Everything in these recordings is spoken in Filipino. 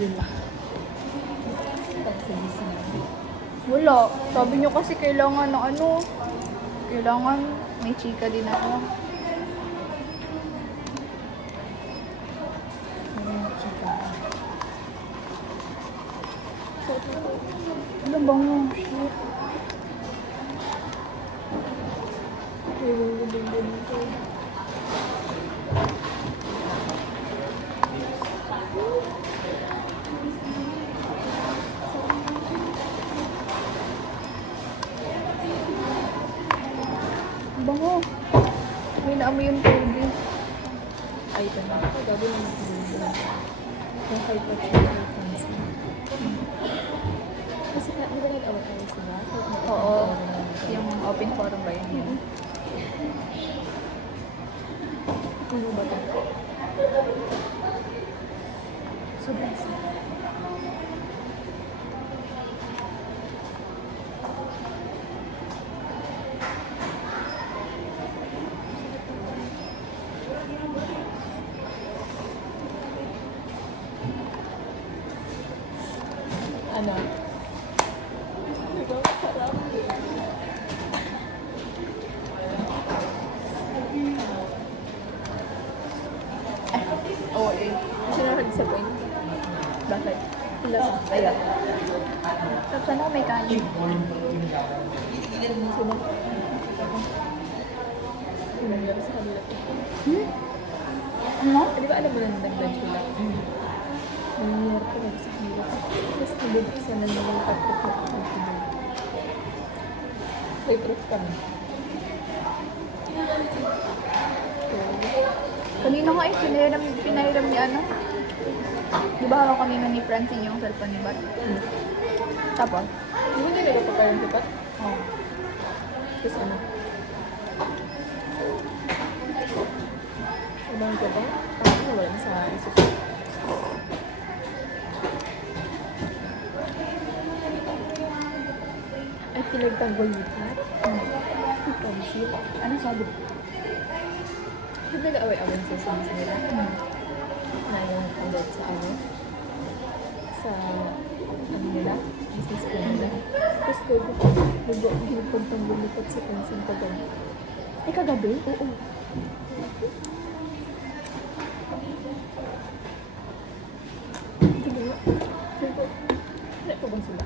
Yun lang. Pag-sabi sinabi. Wala. Sabi niyo kasi kailangan ng ano. Kailangan may chika din ako. Chika. Ano bang shit? Bango. May naamoy yung tubig. Ay, ito na. Gabi na natin. Yung hypertension. Kasi di ba nag-awat tayo sila? Oo. Yung open forum ba yun? Ano ba ito? Sobrang sa. Ano? Diba? Sarap. Oo eh. Kasi nakaka-disappoint. Bakit? Wala. Ayan. Tapos sana may kanin. Sino? Ano nangyari sa kanila? Ano? Di ba alam mo na nag-lunch sila? Nangyari ko lang sa kanila. Tapos nabubuksan na naman yung pagkakot sa kanila. May proof kami. Kanina nga eh, pinairam niya ano. Di ba hawak kanina ni Francine yung cellphone ni Bat? Tapos? Di ba nila pa kayong tipat? Oo. Tapos ano? Sabahan ko ba? Tapos na wala sa isip ko. Ay, pinagtanggol lipat? Pansil. Ano sabi? Di ba nag-away-away sa sinis nila? Na yung ulit sa ano? Sa ano nila? Business ko nila. Tapos ginagpagtanggol lipat sa pansin kagabi. Eh, kagabi? Oo. Sige nga. Wala pa bang sila?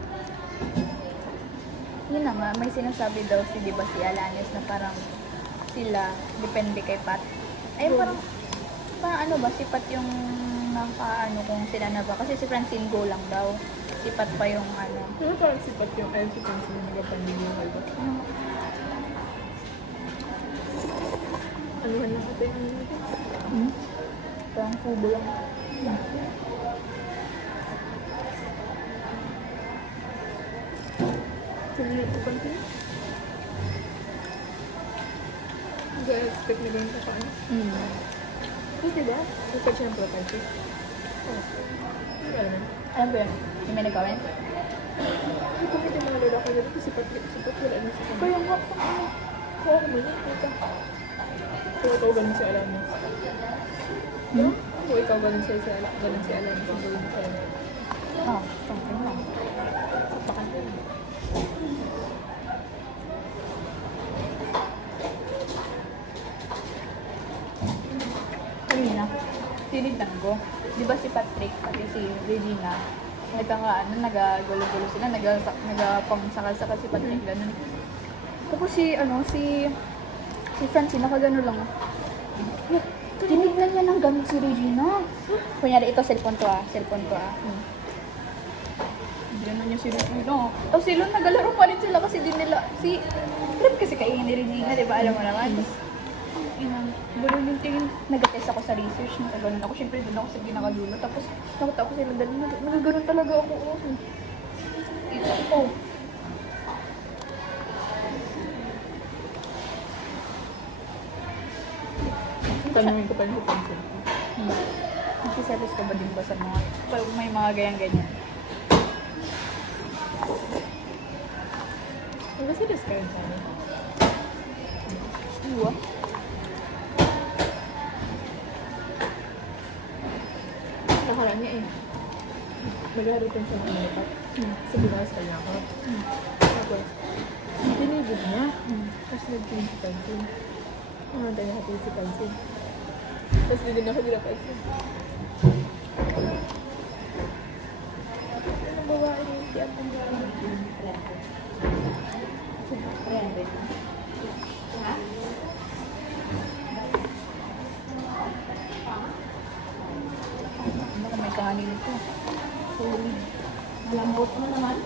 Yun na nga, may sinasabi daw si, di ba, si Alanis na parang sila, depende kay Pat. Ay, parang ano ba, si Pat yung nakaano kung sila na ba. Kasi si Francine go lang daw. Si Pat pa yung ano. Pero parang sipat yung ayaw si Pansin na nagpapamilya ba? Anuhan na sa tayo natin? Parang kubo lang. Sige, ito Pansin. Nag-expect nila yung kakaan. Kasi diba? Sipat siya ng property. Oo. Hindi ba naman? Ano ba yun? Yung may nag-comment? Ay, kung hindi mga lalaki na dito, sipat wala na sa kanila. Kaya nga, ano? Oo, kumuli. Ito. Kung ikaw ganun si Alanis. Kung ikaw ganun si Alanis, ang gawin mo sa'yo. Ah, something lang. Sapakan ko. Kanina, tinignan ko. Di ba si Patrick, pati si Regina, nagagulo-gulo sila, nagapangsakal-sakal si Patrick, ganun. Tapos si Francine, nakagano lang. Tinignan niya ng gamit si Regina. Kunyari, ito, cellphone to ah. Gano'n niya si Regina. Tapos sila, nagalaro pa rin sila kasi din nila, trip kasi kainin ni Regina, di ba? Alam mo naman. Ganun yung tingin, nag-test ako sa research, nagaganon ako. Siyempre, doon ako sa ginakalulo. Tapos, nakita ako sila dalawa, nagaganon talaga ako. Ito ko. Tanungin ko pa yung Pansin. Nagsiselos ka ba din ba sa mga, pag may mga ganyan-ganyan? Nag-serious kayo sa amin. Uwa? Nakaraan niya eh. Nag-haritan sa mga lipat. Sa binas ka niya ako. Tapos, tinibig niya. Tapos nag-change si Pansin. Tayo natin si Pansin. Tapos di din ako ginapansin. Anong babae niya? Hindi ako ang Baka may kanin ito. Solid. Malambot mo naman.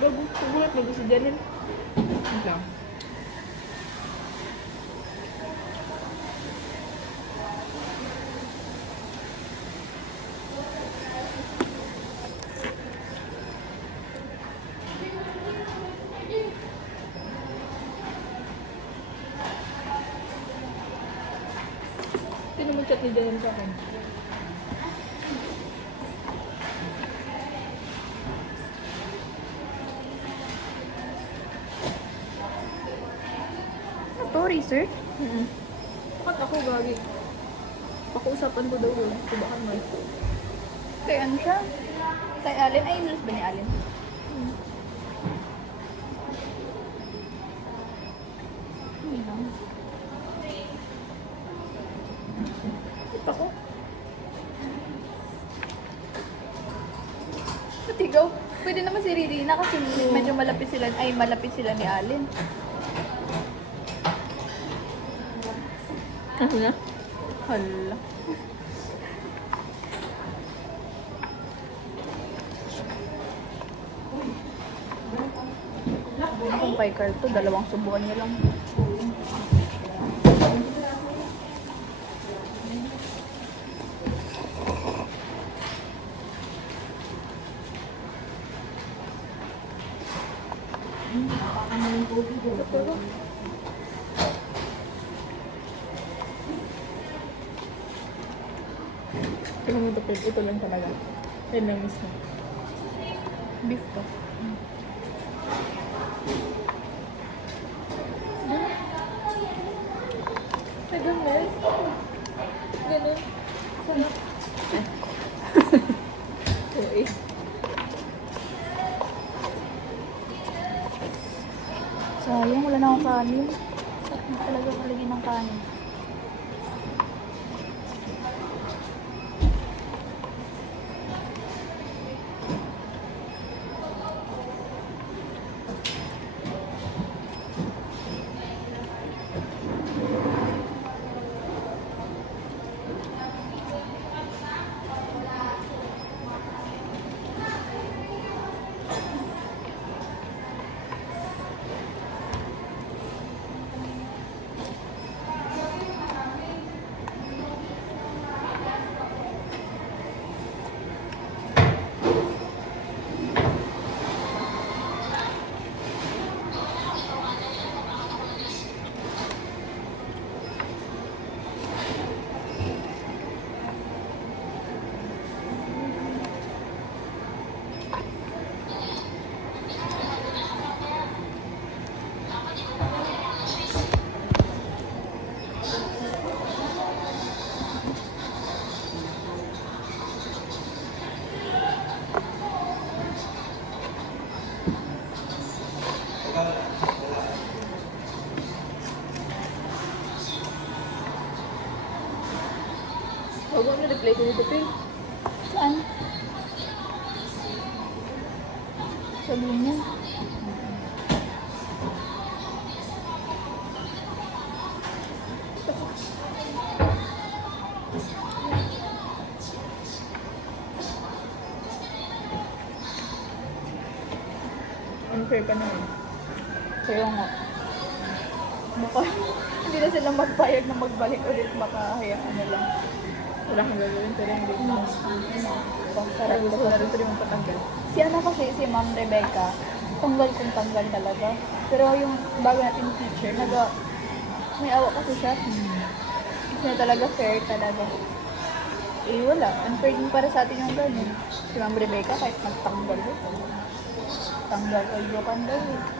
Bago, sugulat na gusto dyan. Ang lang. Sino mo chat ni Jayan sa akin? Ito, research. Bakit ako gagi? Pakuusapan ko daw yun. Kubakan mo. Kay ano siya? Kay Allen. Ay, inalis ba ni Allen? Hindi lang. Ito ko. Pati ikaw, pwede naman si Ririna kasi medyo malapit sila ni Allen. Ano na? Hala. Kung kay Carl to, 2 subuan niya lang. Tingnan mo ito, Pep. Ito lang talaga. Yan lang mismo. Beef to. Nag-mel. Ganun. Okay. Sayang, wala na akong kanin. Sarap na talaga kalagyan ng kanin. Huwag mo na-replay ko nito, Pep. Saan? Sa linya. Unfair ka naman. Kaya nga. Baka hindi na sila magpayag na magbalik ulit. Baka hayaan na lang. Wala kang gagawin, pero hindi mo. Pero Sarap gusto ko na rin ito rin magpatanggal. Si ano kasi, si Ma'am Rebecca, tanggal kung tanggal talaga. Pero yung bago natin teacher, may awa kasi siya. Gusto niya talaga fair talaga. Eh wala, unfair din para sa atin yung ganun. Si Ma'am Rebecca kahit magtanggal ko. Tanggal, ay joke daw eh.